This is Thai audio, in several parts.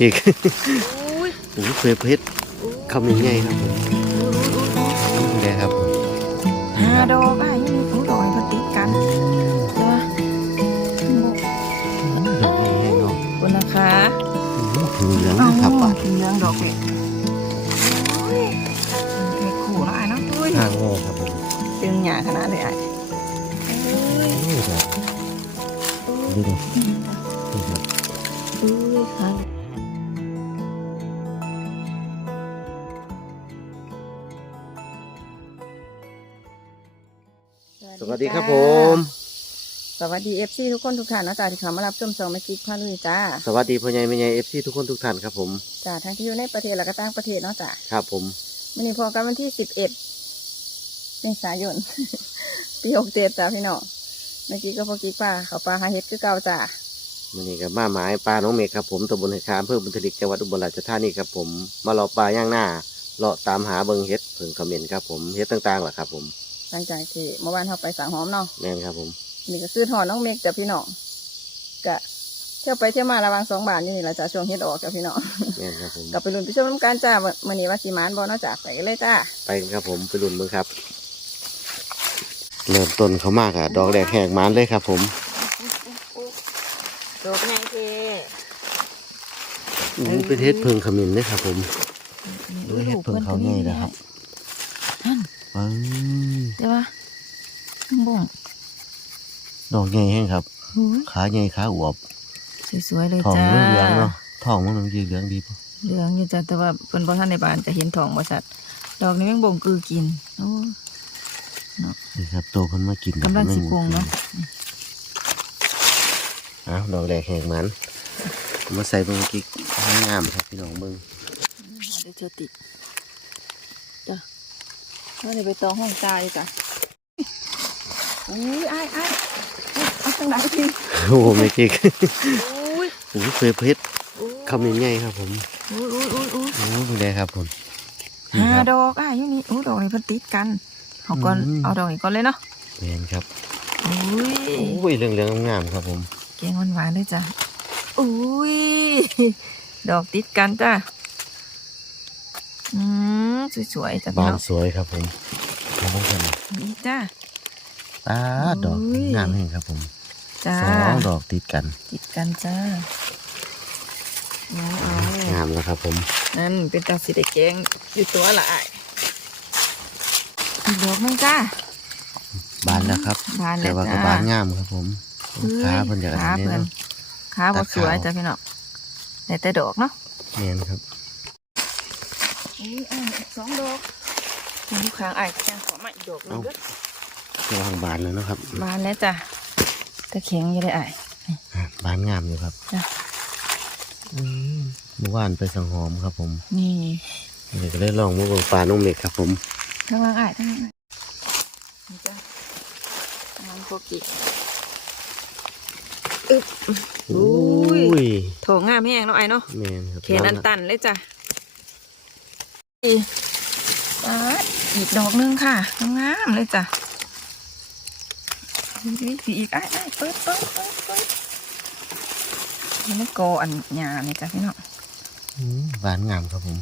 อีกอุ้ยโอ้โหเฟยเพชรคำใหญ่ๆครับผมนี่ครับผมหาดอกอะยังมีผู้ดอยพอติดกันใช่ปะดอกใหญ่ๆเนาะขอบคุณนะคะถึงเหลืองนะครับบาดถึงเรื่องดอกเบ็ดอุ้ยเด็กขู่แล้วไอ้เนาะอุ้ยทางโง่ครับผมดึงหยาขนาดเลยไอ้อุ้ยนี่ครับดูดิ สวัสดีครับผม สวัสดีเอฟซีทุกคนทุกท่านนะจ๊ะที่เข้ามารับชมสองแม่กิ๊กพาลุยจ้าสวัสดีพ่อใหญ่แม่ใหญ่เอฟซีทุกคนทุกท่านครับผมจ้าทั้งที่อยู่ในประเทศและก็ต่างประเทศเนาะจ้าครับผมวันนี้พอกันวันที่สิบเอ็ดเมษายน ปีหกเจ็ดจ้าพี่น้องเมื่อกี้ก็พอกิ๊กป้าเขาปลาหาเห็ดคือเก่าจ้าวันนี้กับมาหมายปลาน้องเมฆครับผมตำบลเหคาอำเภอบุญทลิกจังหวัดอุบลราชธานีครับผม มารอปลาย่างหน้าเลาะตามหาเบิงเฮ็ดเพิ่งคอมเมนต์ครับผมเฮ็ดต่างๆแหละครับผม หลังจากที่เมื่อวานเขาไปสังหอมเนาะแม่นครับผม นี่ก็ซื้อถอนน้องเมกจ้ะพี่น้องกะเที่ยวไปเที่ยวมาระหวังสองบาทนี่นี่แหละจ้าช่วงเฮ็ดออกจ้ะพี่น้องแม่นครับผม กลับไปลุ้นไปชมน้ำกันจ้ามื่อนี้ว่าสีมานบอเนาะจ้าไปกันเลยจ้าไปกันครับผมไปลุ้นเบิงครับ เริ่มต้นเขามากอะดอกแรกแหกมันเลยครับ ผมดอกไงเทอู้เป็นเฮ็ดเพิ่งคอมเมนต์เลยครับผมเออเฮ็ดเพิ่งเขาใหญ่นะครับ นั่นปึ้งใช่ปะข้างบนดอกใหญ่แห้งครับหูยขาใหญ่ขาอวบ สวยๆเลยทองจ้าเหลืองๆเนาะทองมันมันยีเหลืองดีป่ะเหลืองอยู่จ้าแต่ว่าเป็นบ่ท่านในบ้านจะเห็นทองบ่ชัดดอกนี้แม่งบ่งกือกินโอ้นี่ครับโตเพิ่นมากินกำลังสิปรุงเนาะอ้าวดอกแรกแหกมันเอามาใส่เบิ่งกิ๊กงามๆครับพี่น้องเบิ่งเดี๋ยวเธอติดจ้ะ เราเนี่ไปตองห้องตายจ้ะอุ้ยไอ้ไอ้ายเอาตั้งไหนทีโอ้โหไม่กิ๊กอุ้ยโอ้โหเฟยเพชรคำใหญ่ๆครับผมอุ้ยอุ้ยอุ้ยอุ้ยโอ้โหเป็นไงครับผมนี่หาครับดอกอะอยู่นี่อู้ดอกนี้เพิ่นติดกันเอาก่อนอืมเอาดอกนี้ก่อนเลยเนาะแม่นครับอุ้ยโอ้ยเรื่องๆงามๆครับผมแกงหวานๆเลยจ้ะอุ้ยดอกติดกันจ้ะอืม สวยๆจ้ะพี่บานน้องสวยครับผมมาเบิ่งกันนี่จ้ะตาดดอกอุ้ย งามแห่งครับผมจ้าสองดอกติดกันติดกันจ้าเอาเอางามแล้วครับผมนั่นเป็นตาสีแดงแกงอยู่ตัวละอ้ายอีกดอกหนึงจ้า บานแล้วครับบานแล้แต่วว่าก็จ้า บานงามครับผมเอ้ยขาเพิ่นอย่างขานี้เพิ่นเนาะ ขาบ่ตาสวยขาวจ้ะพี่น้องแต่แต่ดอกเนาะแม่นครับ อุ้ยอ้ายอีกสองดอกอยู่ข้างอ้ายแกงขอมาอีกดอกหนึงเด้อระวังบานเลยนาะครับบานแล้วจ้ะตะแข็งอยู่ได้อ้ายอะบานงามอยู่ครับจ้ะอืมเมื่อวานไปสังหอมครับ ผม นี่นี่ก็ได้ลองมือเบิ่งปลาน้องเมฆครับ ผมข้างล่างอ้ายข้างล่างอ้ายนี่จ้ะน้องโกกิอึ๊บอุ้ยยโถงามแห้งเนาะอ้ายเนาะแม่นครับเขนอันตันเลยจ้ะ อีอ่าอีกดอกหนึงค่ะงามๆเลยจ้ะอุ้ยสีอีกไอ้ไอ้ายเปิดเปิดเปิดเปิดนี่ไม่โกอันหยานี่จ้ะพี่น้องอืมบานงามครับผม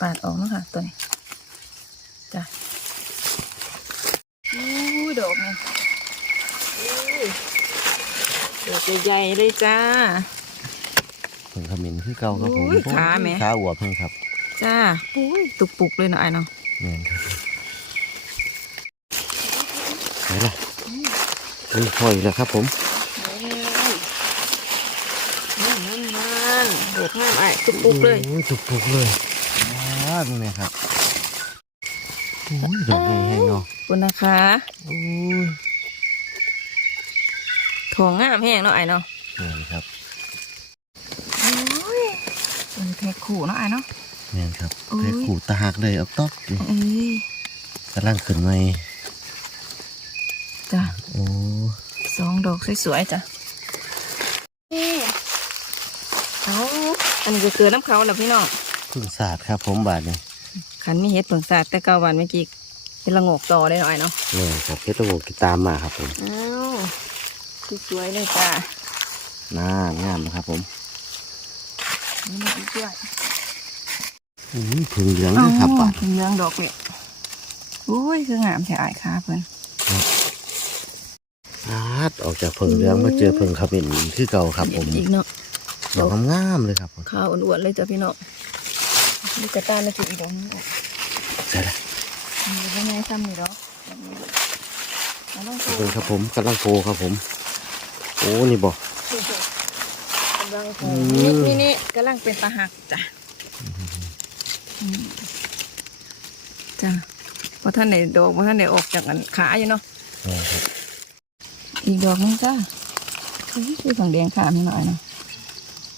ปาดออกเนาะค่ะตัวนี้จ้ะอู้ดอกนี่อู้ดอกใหญ่ๆเลยจ้า เพิ่นคอมเมนต์คือเก่าครับผมอุ้ยขาแม่ขาอวบเพิ่นครับจ้าอุ้ยตุกปุกเลยเนาะไอ้เนาะแม่นครับไหนล่ะมันพออยู่แล้วครับผมนั่นนั่นนั่นเด็ดงามไอ้ตุกปุกเลย โอ้ยตุกปุกเลยว้าวนี่ครับโอ้ยดอกใหญ่แห้งเนาะขอบคุณนะคะโอ้ย ถั่วงามแห้งเนาะไอ้เนาะแม่นครับ โอ้ยเป็น แพ็คขู่เนาะไอ้เนาะแม่นครับโอ้ยแค่ขู่ตาหักเลยเอาตอกนี่เอ้ยกำลังขึ้นมาจ้ะโอ้สองดอกสวยๆจ้ะนี่เอาอันนี้ก็เกลือน้ำเขาแหละพี่น้องพึ่งศาสตร์ครับ ผมบาดนี่ขันมีเห็ดเผิงสาดแต่เก้าวันเมื่อกี้เป็นละโงกต่อได้หน่อยเนาะแม่นครับเพชรตะโกกิตามมาครับผมอ้าวสวยๆเลยจ้ะน่างามนะครับผม นี่มันอีกด้วยอืมผึ่งเหลืองนะครับบาดเป็นเรื่องดอกเล็กอุ้ยคืองามแถอายค่ะเพิ่นอาดออกจากผึ่งเหลืองมาเจอผึ่งขมิ้นคือเก่าครับผมอีกเนาะดอกงามๆเลยครับผมข้าวอ้วนๆเลยจ้ะพี่น้องลูกกระตายมาจุดอีกดอกนึงออกใช่แล้วมีเป็นไงซ้ำนี่ดอกเอาลองขอบคุณครับผมกำลังโฟครับผม โอ้ นี่บอก กำลังโผอืนี่มนี่นี่กำลังเป็นตาหักจ้ะอืมจ้ะเพราะท่านไหนดอกเพราะท่านไหนออกจากกันขาอยู่เนาะอีกดอกนึงจ้าอุ้ยคือฝังแดงขามหน่อยเนาะ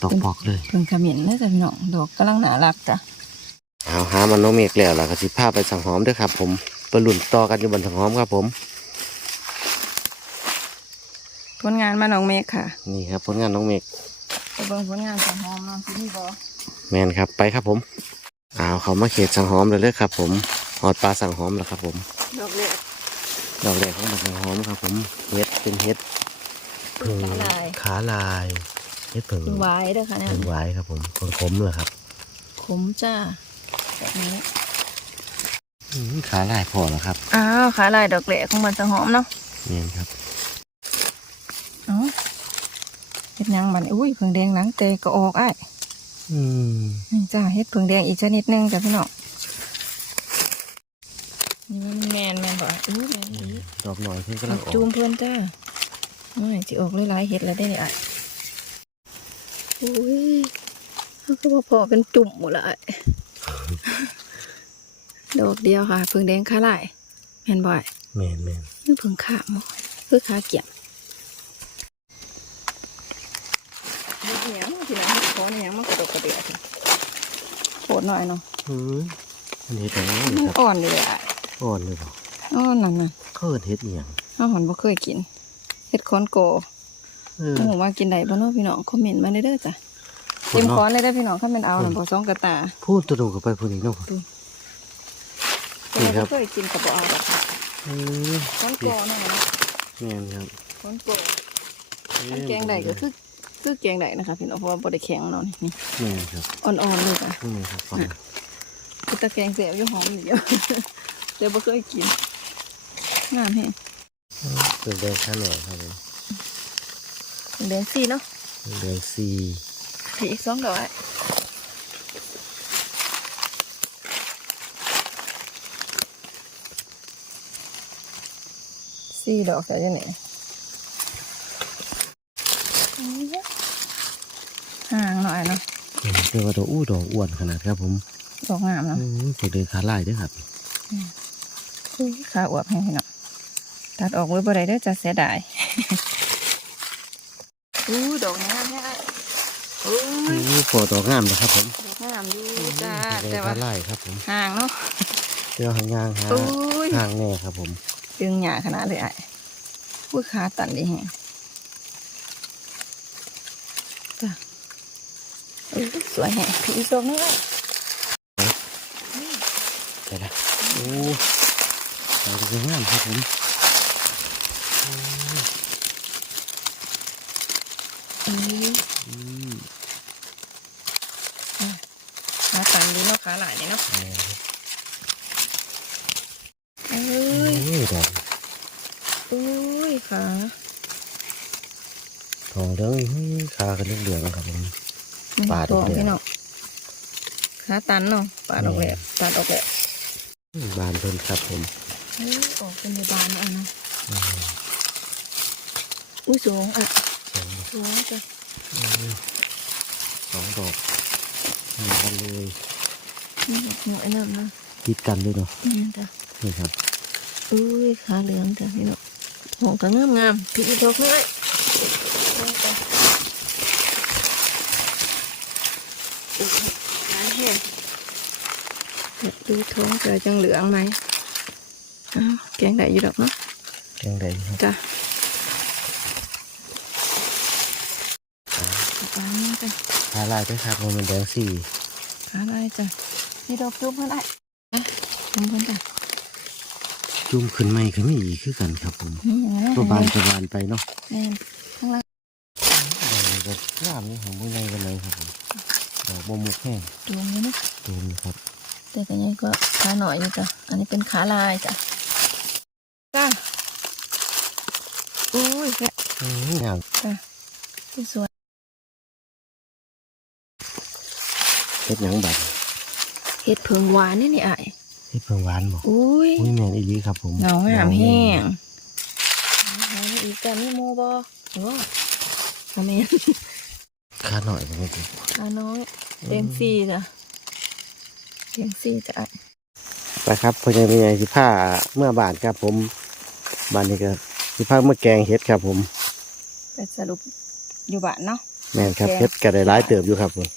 ตอกปอกเลยเพิ่งขมิ้นเลยจ้ะพี่น้องดอกกำลังหนารักจ้ะเอาหามันน้องเมฆแล้วล่ะก็สิพาไปสังหอมเด้วยครับ ผมไปหลุ่นต่อกันอยู่บนสังหอมครับผมผลงานมาน้องเมฆค่ะ นี่ครับผลงานน้องเมฆไป เบิ่งผลงานของหอมเนาะที่นี่บอแมนครับไปครับผมเอาเขามาเขตสังหอมเลยเลยครับ ผมหอดปลาสังหอมแล้วครับ ผมดอกเล็กดอกแรกของบัสังหอมครับ ผมเฮ็ดเป็นเฮ็ดผึ่งขาลายขาลายเฮ็ดผึ่งถึงไว้เด้อค่ะเนี่ยผึ่งไว้ครับ ผมผึ่งขมเลยครับขมจ้าแบบนี้อืมขาลายพอแล้วครับอ้าวขาลายดอกเล็กของมันจะหอมเนาะเนียนครับ เอ้าเฮ็ดห ยังบัดนี้อุ้ยเพิ่งแดงหลังเตก็ออกอ้ายอืมนี่จ้าเฮ็ดเพิ่งแดงอีกชนิดหนึงจ้ะพี่น้องนี่มันแมนแมนบ่อุ้ยแมนอีดอกหน่อยเพิ่งกำลังออกจูมเพื่อนจ้าน้อยสิออกหลายๆเห็ดแล้วได้เนี่ยอะอุ้ยเขาก็พอๆเป็นจุ่มหมดละอะดอกเดียวค่ะเพิ่งแดงขาลายแม่นบ่อยแมนแมนนี่เพิ่งขาหมดเพิ่งขาเกี่ยม เฮ็ดหยังทีหลังเฮ็ดขอนี่ยงมันกระดกกระเดียดโคตรหน่อยเนาะอืมอันนี้แต่ว่ามันอ่อนเลยอะอ่อนเลยบ่อ่อนนั่นน่ะเขาเอิ้นเฮ็ดอียงเอาหอนบ่เคยกินเฮ็ดคอนโกเออโอ้โหว่ากินได้บ่เนาะพี่น้องคอมเมนต์มาได้เด้อจ้ะพูเต็มเนคอนเลยได้อพี่น้องถ้าเป็นเอาน่ะบ่สองกระตา พูดตัวดูกับไปพูดอีกเนาะนี่ครับเคยกินกับบ่เอาดอกค่ะอืมคอนโกนั่นนะเนาะแมนครับคอนโกแกงได้ก็คือ คือแกงได้นะคะพี่น้องเพราะว่าบ่ได้แข็งเนาะนี่นี่แมนครับอ่อนๆเลยจ้ะนี่ครับฟังคือตะแกงเสียบอยู่หอมอยู่เดียวแต่บ่เคยกินงามแฮงเปิดแดงข้าหน่อยครับผมแดงสีเนาะแดงซีให้อีกสองดอกไอ้สี่ดอกจะอยู่ไหนห่างหน่อยเนาะ เรียกว่าดอกอู้ดอกอ้วนขนาดครับผมดอกงามเนาะอืมเปิดเดินขาลายด้วยครับอุ้ยขาอวบให้เนาะตัดออกไว้บ่ได้เด้อจะเสียดายอู้ดอกงามแท้อุ้ยอู้พอดอกงามนะครับผมดอกงามอยู่จ้าเดินแต่ขาว่าลายครับผมห่างเนาะเดี๋ยวหางยางหาอุ้ยห่างแน่ครับผมดึงหยาขนาดเลยไอ้อุ้ยขาตันดีแฮะจ้าเออ สวยแฮะพี่อีกดอกนึงไอ้ใช่ละโอ้ดอกงามครับผมอือ อืม ขาตันดีเนาะขาหลายนี่เนาะ แม่นครับ เอ้ โอ้ ย ยดอก อุ้ยขา ทองเหลืองอื้อขากันเหลืองๆครับผม ปาดออกเลย พี่น้อง ขาตันเนาะปาดออกแล้วปาดออกแล้วบานเพิ่นครับผมเฮ้ยออกเป็นบานๆนะอันนะอุ้ยสูงอะสองดอกสูงจ้ะสองดอกเหมือนกันเลยนี่หนูไอ้นั่นนะติดกันด้วยเนาะนี่จ้ะนี่ครับอุ้ยขาเหลืองจ้ะพี่น้องหองก็งามงามๆพี่อีกดอกน้อยนี่จ้ะอุ้ยขาแห้งเดี๋ยวดูท้องจะจังเหลืองไหมอ้าวแกงได้อยู่ดอกเนาะแกงใดครับจ้ะปลานี่จ้ะขาลายด้วยครับมันเป็นแดงสี่ปลาได้จ้ะพี่ดอกจุ๊บเพื่อนได้นะจุ๊บเพื่อนจ้ะจุ่มขึ้นไม่ขึ้นไม่อีกคือกันครับผมนี่อย่างนั้นตัวบานนะตัวบานไปเนาะแม่นข้างล่างบานกก็งามนี่ของบ่ใหญ่กันเลยครับผมดอกบ่มุกแห้งดวงนี้นะตูมครับ แต่กันยังก็ขาหน่อยอยู่จ้ะ อันนี้เป็นขาลายจ้ะ จ้ะอุ้ยแกะอืมงามจ้ะสวยเฮ็ดหยังบัดเห็ดเพิงหวานนี่นี่อ้ายเฮ็ดเพิ่งหวานบ่อุ้ยอุ้ยแม่นอีหลีครับผมเงางามแห้งเงาอีกจ้ะนี่โมบอโอ้ทำไมนค่าหน่อยบ่แม่นติขาน้อยเต็มซี่จ้ะ เต็มซี่จ้ะอ้ายไปครับพ่อใหญ่แม่ใหญ่สิพาเมื่อบ้านครับ ผมบ้านนี้ก็สิพาเมื่อแกงเฮ็ดครับ ผมไปสรุปอยู่บ้านเนาะแม่นครับแกงเฮ็ดก็ได้หลายเติบอยู่ครับผม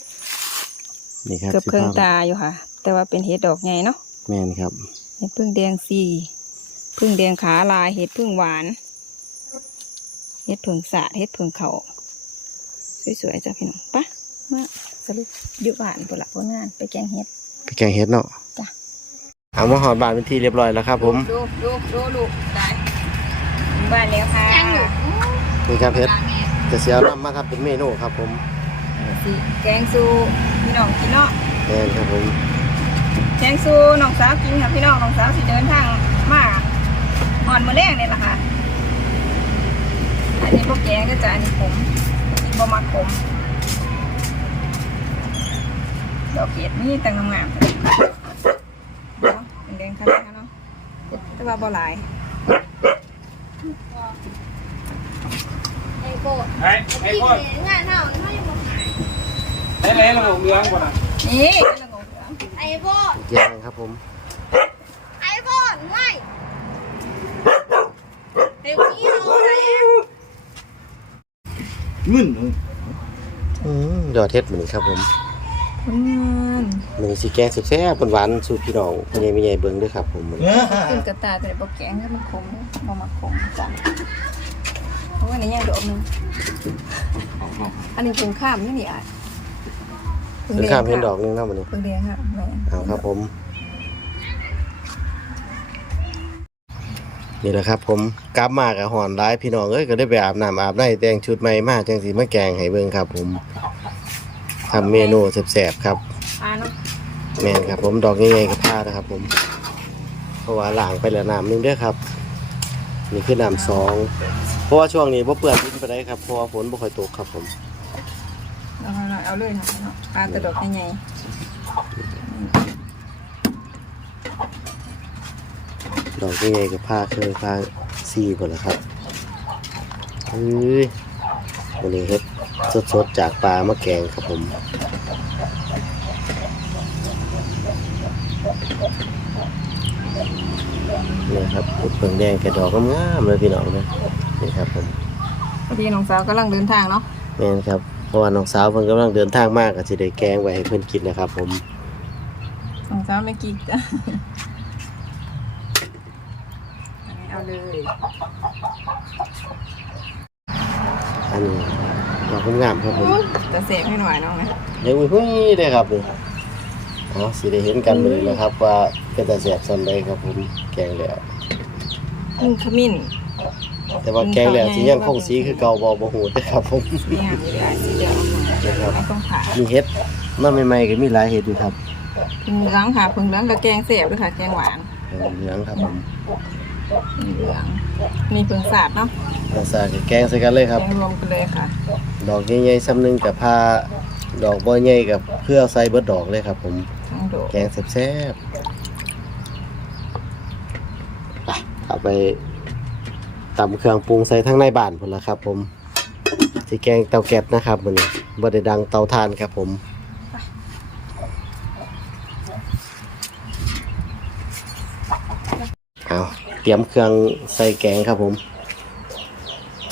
นี่ครับเกือบสิครึ่งพาตาอยู่ค่ะ แต่ว่าเป็นเห็ดดอกใหญ่เนาะแม่นครับเห็ดพึ่งแดงสี่พึ่งแดงขาลายเห็ดพึ่งหวานเห็ดพึ่งสาดเห็ดพึ่งเขาสวยๆจ้ะพี่น้องปะมาสรุปอยู่บ้านปุละผลงานไปแกงเห็ด ไปแกงเฮ็ดเนาะจ้ะ เอามาหอดบ้านเป็นที่เรียบร้อยแล้วครับ ผมดูดูดูลูกได้ถึงบ้านแล้วค่ะนี่ครับเฮ็ดจะเสียน้ำมาทำเป็นเมนูครับ ผมสิแกงซูพี่น้องกินเนาะแม่นครับผมแกงซูน้องสาวกินค่ะพี่น้องน้องสาวสิเดินทางมาหอนมือแรกนี่แหละค่ะ อันนี้พวกแกงก็จะอันนี้ผมกินบ่มักผม ดอกเห็ดนี่แต่งงามๆเนาะเป็นแดงคันๆเนาะแต่ว่าบ่หลายไอ้โบดไอ้ไอ้ที่พ่อเห็นงานเท่านี่มันยังบอกหายไอ้เล่ระบบเรืองก่อนนะนี่เป็นเรื่องของเรื่องไอ้โบดแกงครับผมไอ้โบดไม่เดี๋ยวนี้เอาอะไรมึนอืมยอดเฮ็ดเหมือนครับผม ผลงานมันสิแกงแซ่บๆหวานๆสู่พี่น้องพ่อใหญ่แม่ใหญ่เบิ่งเด้วยครับผมมื้อนี้ขึ้นกระตาแต่บ่แกงให้มันขมบ่มักขมจ้ะเพราะว่าในย่างดอกหนึงอันนี้เพิ่งข้ามนี่นี่อะเพิ่งข้ามเห็นดอกหนึงเนาะมื้อนี้เพิ่งแดงค่ะแม่เอาครับผม นี่แหละครับ ผมกลับมากับหอนร้ายพี่น้องเอ้ยก็ได้ไปอาบน้ำอาบได้แต่งชุดใหม่มาจังสีมาแกงให้เบิ่งครับ ผม ทำเมนูแซ่บๆครับอ่าเนาะแม่นครับผมดอกใหญ่ๆกับผ้านะครับ ผม เพราะว่าล้างไปแล้วน้ำหนึงเด้อครับ นี่คือน้ำสองเพราะว่าช่วงนี้บ่เปื้อนดินไปได้ครับเพราะว่าฝนบ่ค่อยตกครับผมเอาหน่อยเอาเลยค่ะเนาะปลาแต่ดอกใหญ่ดอกใหญ่ๆกับผ้าเคยผ้าซีหมดแล้วครับเฮ้ยวันนี้เฮ็ด สดๆจากปลามาแกงครับผมนี่ครับเห็ดเผืองแดงกระดอกงามๆเลยพี่น้องนะนี่ครับผมๆพอดีน้องสาวกำลังเดินทางเนาะแม่นครับเพราะว่าน้องสาวเพิ่นกำลังเดินทางมากก็สิได้แกงไว้ให้เพิ่นกินนะครับ ผมน้องสาวไม่กินจ้ะอันนี้เอาเลยอันนี้ ดอกงามๆครับผมจะเสกให้หน่อยน้องนะเดี๋ยวอุ้ยๆเลยครับนี่เอาสิได้เห็นกันเลยนะครับ ว่าเป็นตาแสบซันได้ครับผมแกงแล้วกุ้งขมิ้นแต่ว่าแกงแล้วสิยังคงสีคือเก่าบ่บ่ฮู้เด้อครับผมนี่ค่ะมีหลายสีเดียวออกมานะครับไม่ต้องผ่ามีเห็ดมาใหม่ๆก็มีหลายเห็ดอยู่ครับพึ่งเหลืองค่ะพึ่งเหลืองกับแกงเสียบด้วยค่ะ แกงหวานเหลืองครับผมพึ่ง เหลืองมีพึ่งสาดเนาะภาษาก็แกงใส่กันเลยครับ แกงรวมกันเลยค่ะดอกใหญ่ๆซ้ำหนึงกับผ้าดอกบ่ใหญ่กับเพื่อใส่เบิดดอกเลยครับ ผม ทั้งโดดแกงแซ่บๆไปเอาไปตำเครื่องปรุงใส่ทั้งในบ้านพุ่นละครับ ผมสิแกงเตาแก๊สนะครับมื้อนี้บ่ได้ดังเตาถ่านครับผม เอาเตรียมเครื่องใส่แกงครับผม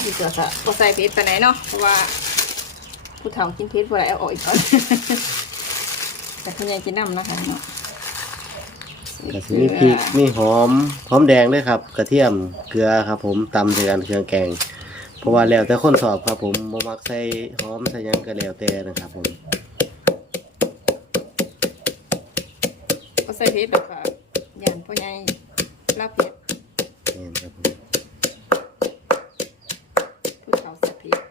ดีกว่าค่ะก็ใส่เพชรแต่ไหนเนาะเพราะว่าผู้เฒ่ากินเพชรบ่ได้เอาออกอีกก่อนแต่คุณยายกินน้ำนะคะเนาะก็สิมีพริกมีหอมหอมแดงด้วยครับ กระเทียมเกลือครับ ผมตำใส่กันเครื่องแกง เพราะว่าแล้วแต่คนสอบครับ ผมบ่มักใส่หอมใส่หยังก็แล้วแต่นะครับ ผมก็ใส่เพชรดอกค่ะย่านพ่อใหญ่ลาเพชร นี่นครับผม ผู้เฒ่าใส่เพชร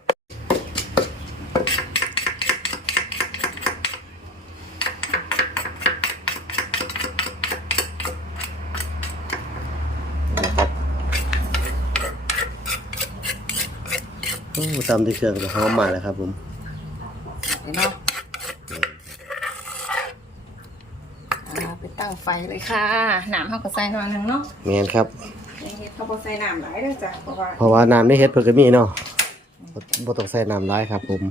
อ้ตำที่เครื่องก็หอมมาแล้วครับ ผมเห็นเนาะอ่าไปตั้งไฟเลยค่ะน้ำเขาก็ใส่หน่อยหนึงเนาะแมนครับ ยังเฮ็ดเขาบ่ใส่น้ำหลายเด้อจ้ะเพราะว่าเพราะว่าน้ำในเฮ็ดเพิ่นก็มีเนาะบ่บ่ต้องใส่น้ำร้ายครับ ผม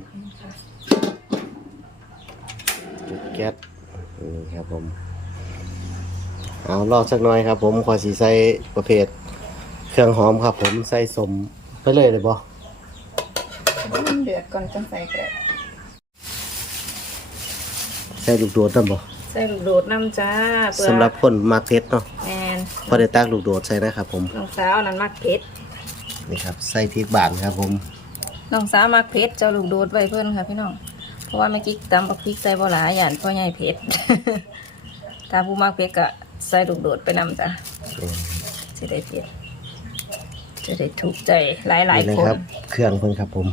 จุดแก๊สนี่ครับผม เอารอสักหน่อยครับ ผมขอสีใส่ประเภท เครื่องหอมครับ ผมใส่สมไปเลยเลยบ่ มันเดือดก่อนจังใส่ก็ได้ใส่ลูกโดดนำบ่ใส่ลูกโดดน้ำจ้าเพื่อสำหรับคนมักเผ็ดเนาะแมนพอได้ตักลูกโดดใส่นะครับผม น้องสาวนั้นมักเผ็ดนี่ครับใส่พริกบานครับผม น้องสาวมักเผ็ดเจ้าลูกโดดไว้เพิ่นค่ะพี่น้อง เพราะว่าเมื่อกี้ตำบักพริกใส่บ่หลายอย่างพ่อใหญ่เผ็ด ถ้าผู้มักเผ็ดก็ใส่ลูกโดดไปนำจ้ะจะได้เผ็ด จะได้ถูกใจหลายหลายนี่ๆเลยคนครับ เครื่องเพิ่นครับผม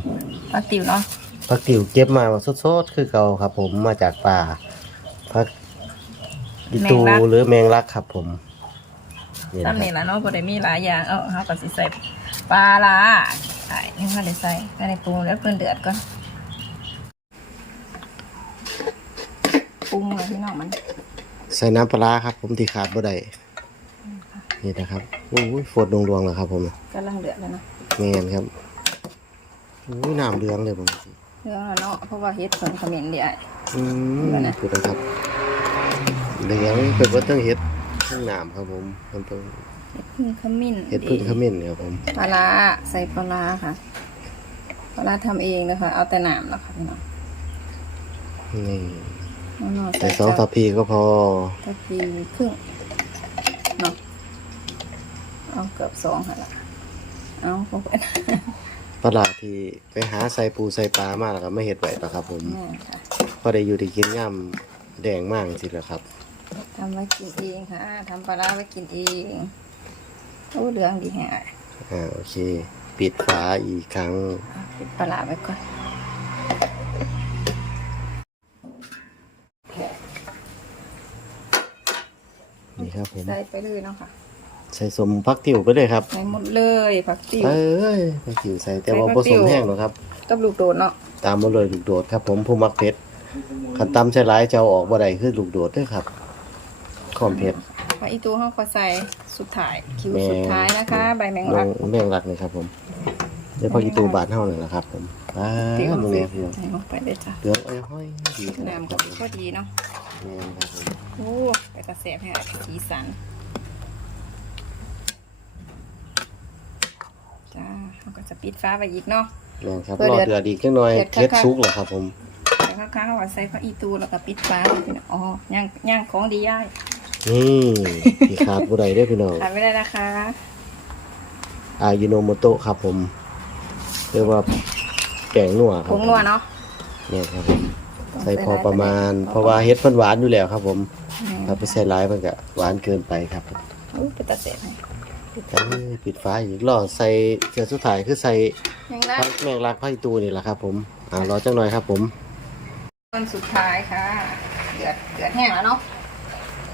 ปักติวเนาะผักติ๋วเก็บมาสดๆคือเก่าครับ ผมมาจากป่าผักอีตูหรือแมงลักครับ ผมนี่นะซ้ำคนี่รับล่ะเนาะบ่ได้มีหลายอย่างเอ้าเฮาก็สิใส่ปลาร้าใช่ยังบ่ได้ใส่แต่ในปรุงแล้วเพิ่นเดือดก่อนปรุงเลยพี่น้องมัน ใส่น้ำปลาร้าครับ ผมที่ขาดบ่ได้ นี่นะครับโอ้ยโฟดดวงๆแล้วครับผมกำลังเดือดแล้วเนาะแมนครับโอ้ยน้ำเหลืองเลยผมเรื่องแล้วเนาะเพราะว่าเฮ็ดเพิ่นเขมิ้นเดียวอืมเดี๋ยวนะคือนะครับเหลืองเป็นว่าต้องเฮ็ดข้างน้ำครับผมมันต้องพึ่งขมิ้นเฮ็ดพึ่งขมิ้นครับผมปลาร้าใส่ปลาร้าค่ะปลาร้าทำเองนะคะเอาแต่น้ำแล้วค่ะพี่น้องนี่น้องๆใส่สองทัพพีก็พอทัพพีครึ่งเนาะ เอาเกือบสองค่ะละเอาพวกเป็นปลาร้าที่ไปหาใส่ปูใส่ปลามาแล้วก็ไม่เฮ็ดไว้แล้วครับ ผมแม่ค่ะพอได้อยู่ได้กินย่ํแดงมากสิแหละครับ ทำไว้กินเองค่ะทำปลาร้าไว้กินเองโอ้เหลืองดีแฮะอ่าโอเค ปิดฝาอีกครั้งปิดปลาร้าไว้ก่อนนี่ครับผม ใส่ไปเลยเนาะค่ะ ใส่สมพักติ๋วไปเลยครับใส่หมดเลยผักติ๋ว เอ้ยพักติ๋วใส่แต่ว่าใส่ผผักสติ๋วมแห้งหรอกครับ กับลูกโดดเนาะตามมาเลยลูกโดดครับ ผมผู้มักเผ็ดคันตำใส่หลายจะเอาออกบ่ได้คือลูกโดดเด้วยครับขอมเผ็ด พออีตูเขาก็ใส่สุดท้ายคิวแมงสุดท้ายนะคะ ใบแมงลลังกแมงลักนี่ครับผมเดี๋ยวพอกีตูบาทเท่านึงละครับผมอ่าติ๋วมึงเนี่ยพี่น้องใส่ลงไปเลยจ้ะเหลืองอ้อยห้อยดีขนาดน้ำคกัรับบพอดีเนาะ แม่นครับผมโอ้ไปกระแสบให้สีสันจ้า เขาก็จะปิดฟ้าไปอีกเนาะแม่นครับเพื่อรอเดือด เดือดอีกจังหน่อยเดือดเผ็ดคักๆซุกเหรอครับผมแต่ข้างๆเขาว่าใส่พระอีตูแล้วก็ปิดฟ้าไปพี่น้องอ๋อย่างย่างของดีย่ายนี่ที่ขาดบ่ได้เด้อพี่น้อง ขาดไม่ได้นะคะอายุโนโมโตะครับผมเรียกว่าแกงนัวคผรับงนัวเนาะเนี่ยครับผมใส่พอประมาณ เพราะว่าเฮ็ดเพิ่นหวานอยู่แล้วครับผมนี่ถ้าไปใส่หลายมันก็หวานเกินไปครับผมโอ้ไปกระแสบให้ เอ้ยปิดฟ้าอีกรอใส่เสื้อสุดท้ายคือใส่ยังนะพักแมงลักพักอีตูนี่แหละครับ ผมอ่ารอจังหน่อยครับ ผมตอนสุดท้ายค่ะ เดือดเดือดแห้งแล้วเนาะ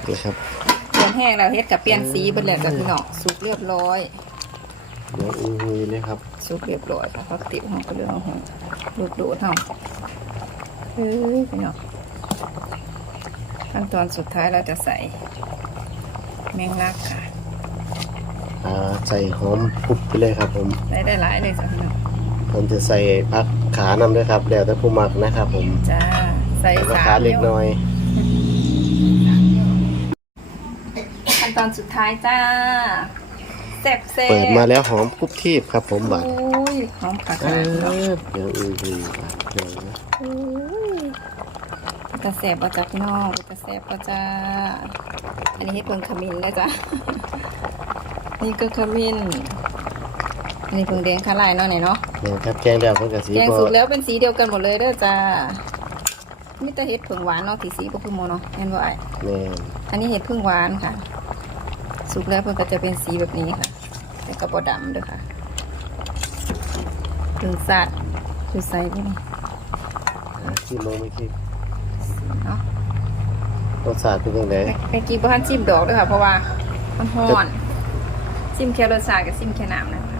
นี่ครับเดือดแห้งแล้วเฮ็ดกับเปลี่ยนสีเบิดแล้วกับพี่น้องสุกเรียบร้อยเดี๋ยวอุ้ยเลยครับสุกเรียบร้อยค่ะพักติ๋วของก็เรื่องของลูกโดดเฮาเฮ้ยพี่น้องขั้นตอนสุดท้ายเราจะใส่แมงลักค่ะ อ่าใส่หอมปุบไปเลยครับ ผมได้ได้หลายเลยจ้ะพี่น้องผมจะใส่พักขานำด้วยครับแล้วแต่ผู้มักนะครับ ผมจ้าใส่แล้วก็สาขามเล็กน้อย ขั้นตอนสุดท้ายจ้าแซ่บแซ่บเปิดมาแล้วหอมกรุบทีบครับ ผมบาดโอ้ยหอมผักเอค่ะพี่น้องอเดี๋ยวอุ้ยอุ้ยบาดเดี๋ยวนะโอ้ยกระแสบประจับพี่น้องกระแสบประจ้าอันนี้ให้เพิ่งขมิ้นนะจ๊ะ นี่ก็ขมิ้นอันนี้เพิ่งแดงข้าลายเนาะเนี่ยเนาะเนี่ยครับแกงแล้วเพิ่นก็สีแดงบ่สุกแล้วเป็นสีเดียวกันหมดเลยเด้อจ้ามีแต่เห็ดเพิ่งหวานเนาะที่สีก็คือโมเนาะเห็นว่าไอแม่นอันนี้เห็ดเพิ่งหวานค่ะ สุกแล้วเพิ่งก็จะเป็นสีแบบนี้ค่ะ แต่กระบอดำเด้อค่ะถึงสัตว์คือใส่ที่นี่หาที่มองไม่คิดเนาะรสชาติเป็นยังไงไอ้กี้บ้านซิมดอกด้วยค่ะ เพราะว่ามันฮ้อน ซิมแคโรซากับซิมแค่นาำนะคะ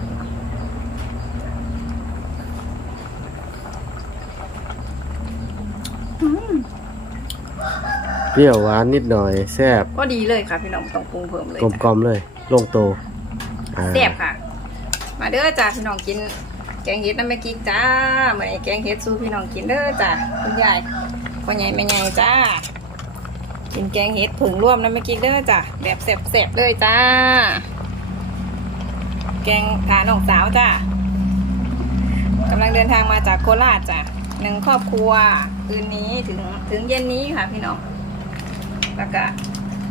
เปรี้ยวหวานนิดหน่อยแซ่บก็ดีเลยค่ะพี่น้องต้องปรุงเพิ่มเลยกลมกลมๆเลยลงโตวอ่าแซ่บค่ะ มาเด้อจ้าพี่น้องกิน แกงเห็ดน้ำแม่กิ๊กจ้าเหมือนแกงเห็ดสู้พี่น้องกินเด้อจ้าคุณยายพ่อใหญ่แม่ใหญ่จ้ากินแกงเห็ดผึ่งร่วมน้ำแม่กิ๊กเด้อจ้าแบบแซ่บๆเลยจ้า แกงขาน้องสาวจ้ากำลังเดินทางมาจากโคราชจ้ะหนึ่งครอบครัวคืนนี้ถึงถึงเย็นนี้ค่ะพี่น้องแล้วก็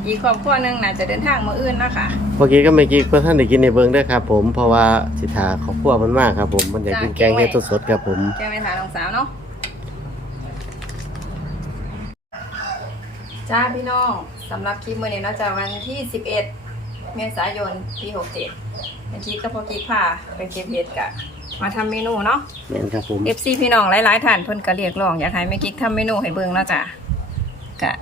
อีกครอบครัวหนึ่งน่าจะเดินทางมาอื่นนะคะเมื่อกี้ก็ไม่อกี้เพื่อนท่านได้กินในเบิงด้วยครับผมเพราะว่าสิทาขอบครัวมันมากครับผมมันอยากกินแกงเห็ดสดๆครับผมแกงไปทานน้องสาวเนาะจ้าพี่น้องสำหรับคลิปมื่อนี้เนาะจ้าวันที่ 11 เมษายนปี 67เมื่อกี้ก็พอกี้พาไปเก็บเห็ดกะ มาทำเมนูเนาะ แม่นครับผม FC พี่น้องหลายๆท่านเพิ่นก็เรียกร้องอยากให้แม่กิ๊กทำเมนูให้เบิ่งเนาะจ้ะกะ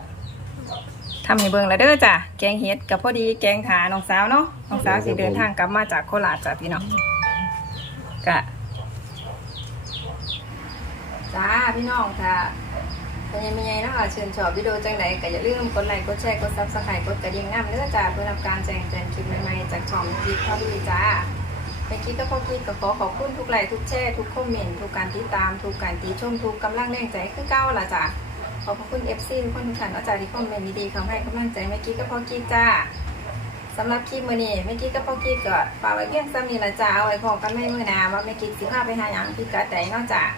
ทำให้เบิ่งแล้วเด้อจ้ะแกงเห็ดกับพอดีแกงขาน้องสาวเนาะน้องสาวสิเดินทางกลับมาจากโคราชจ้ะพี่น้องกะจ้าพี่น้องค่ะ เป็นยังไงนะคะเชิญชอบวิดีโอจังใดก็อย่าลืมกดไลค์กดแชร์กดซับสไครต์กดกระดิ่งน้ำเด้อจ้าเพื่อรับการแจ้งเตือนคลิปใหม่ๆจากช่องจิ๊กพอดีจ้าเมื่อกี้ก็พอกี้ก็ขอขอบคุณทุกไลค์ทุกแชร์ทุกคอมเมนต์ทุกการติดตามทุกการติชมทุกกำลังแรงใจคือเก้าล่ะจ้ะขอบพระคุณ FC ทุกคนทุกท่านอาจารย์ที่คอมเมนต์ดีๆคำให้กำลังใจเมื่อกี้ก็พอกี้จ้าสำหรับคลิปมื้อนี้เมื่อกี้ก็พอกี้ก็ฝากไว้เพียงซ้ำนี้ละจ้าเอาไว้พอกันไม่มื้อนาว่าเมื่อกี้สิพาไปหาหยังพี่กัดใดเนอกจาก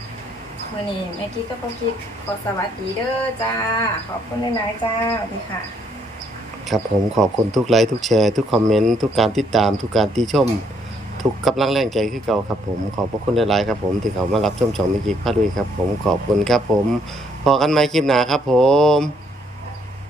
มื่อนี้เมื่อกี้ก็พอกี้ขอสวัสดีเด้อจ้า ขอบคุณหลายๆจ้าสวัสดีค่ะ ครับผมขอบคุณทุกไลค์ทุกแชร์ทุกคอมเมนต์ทุกการติดตามทุกการติชม ทุกกำลังแรงใจคือเก่าครับผมขอบพระคุณหลายๆครับผมที่เขามารับชมช่องมิกิพาดุยครับ ผมขอบคุณครับผมพอกันไหมคลิปหนาครับผม